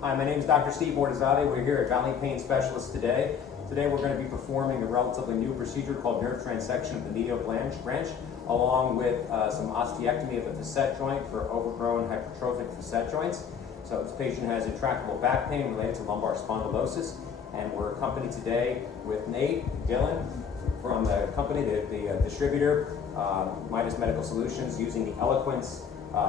Hi, my name is Dr. Steve Bortizade. We're here at Valley Pain Specialists today. Today we're going to be performing a relatively new procedure called nerve transection of the medial branch, along with some osteectomy of the facet joint for overgrown hypertrophic facet joints. So this patient has intractable back pain related to lumbar spondylosis, and we're accompanied today with Nate Dillon from the company, the distributor, Midas Medical Solutions, using the Eloquence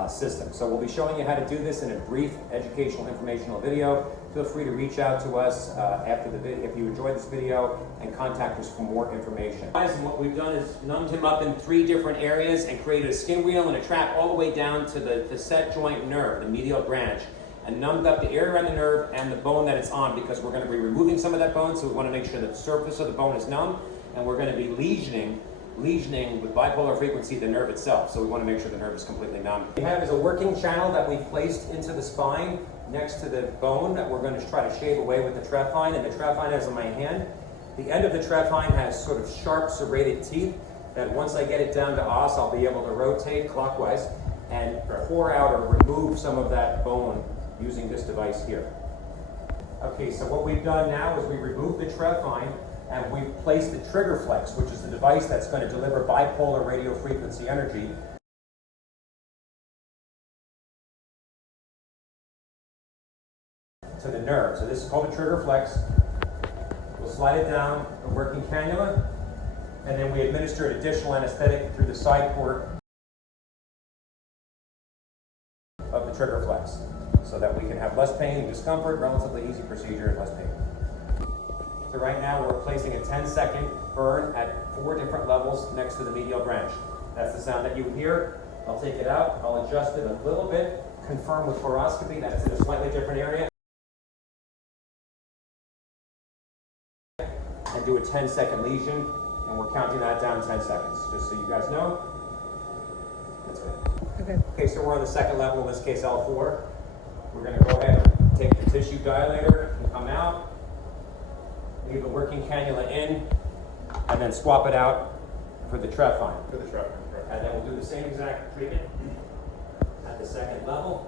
system. So we'll be showing you how to do this in a brief educational informational video. Feel free to reach out to us after the video if you enjoyed this video, and contact us for more information. And what we've done is numbed him up in 3 different areas and created a skin wheel and a track all the way down to the facet joint nerve, the medial branch, and numbed up the area around the nerve and the bone that it's on, because we're going to be removing some of that bone, so we want to make sure that the surface of the bone is numb, and we're going to be lesioning with bipolar frequency the nerve itself, so we want to make sure the nerve is completely numb. What we have is a working channel that we've placed into the spine next to the bone that we're going to try to shave away with the trephine, and the trephine is in my hand. The end of the trephine has sort of sharp serrated teeth that once I get it down to os, I'll be able to rotate clockwise and pour out or remove some of that bone using this device here. Okay, so what we've done now is we removed the trephine, and we've placed the trigger flex, which is the device that's going to deliver bipolar radio frequency energy to the nerve. So this is called a trigger flex. We'll slide it down a working cannula, and then we administer an additional anesthetic through the side port of the trigger flex, so that we can have less pain and discomfort, relatively easy procedure and less pain. So right now we're placing a 10-second burn at 4 different levels next to the medial branch. That's the sound that you hear. I'll take it out, I'll adjust it a little bit, confirm with fluoroscopy that it's in a slightly different area, and do a 10-second lesion, and we're counting that down 10 seconds, just so you guys know. That's it. Okay, so we're on the second level, in this case L4. We're going to go ahead and take the tissue dilator and come out. Leave the working cannula in, and then swap it out for the trephine. And then we'll do the same exact treatment at the second level.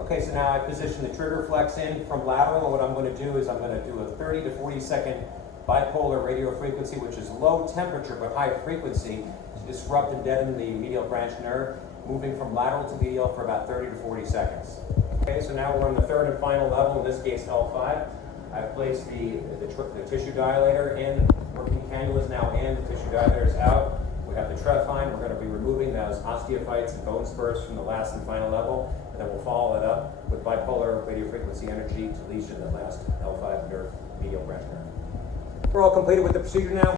Okay, so now I position the trigger flex in from lateral, and what I'm going to do is I'm going to do a 30 to 40 second bipolar radio frequency, which is low temperature but high frequency, to disrupt and deaden the medial branch nerve, moving from lateral to medial for about 30 to 40 seconds. Okay, so now we're on the third and final level, in this case L5. I've placed the tissue dilator in, working cannula is now in, the tissue dilator is out. We have the trephine. We're going to be removing those osteophytes and bone spurs from the last and final level, and then we'll follow it up with bipolar radiofrequency energy to lesion the last L5 nerve, medial branch nerve. We're all completed with the procedure now.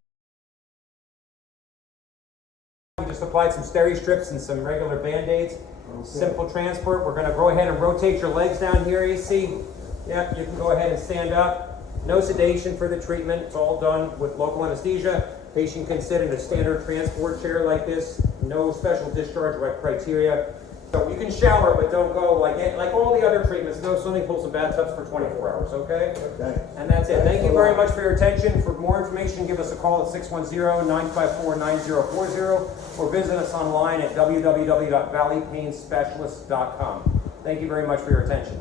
We just applied some steri strips and some regular band-aids. Simple transport. We're going to go ahead and rotate your legs down here, AC. Yep, you can go ahead and stand up. No sedation for the treatment. It's all done with local anesthesia. Patient can sit in a standard transport chair like this. No special discharge criteria. So you can shower, but don't go like all the other treatments. No swimming pools and bathtubs for 24 hours, okay? Okay. And that's it. Thank you very much for your attention. For more information, give us a call at 610-954-9040, or visit us online at www.valleypainspecialists.com. Thank you very much for your attention.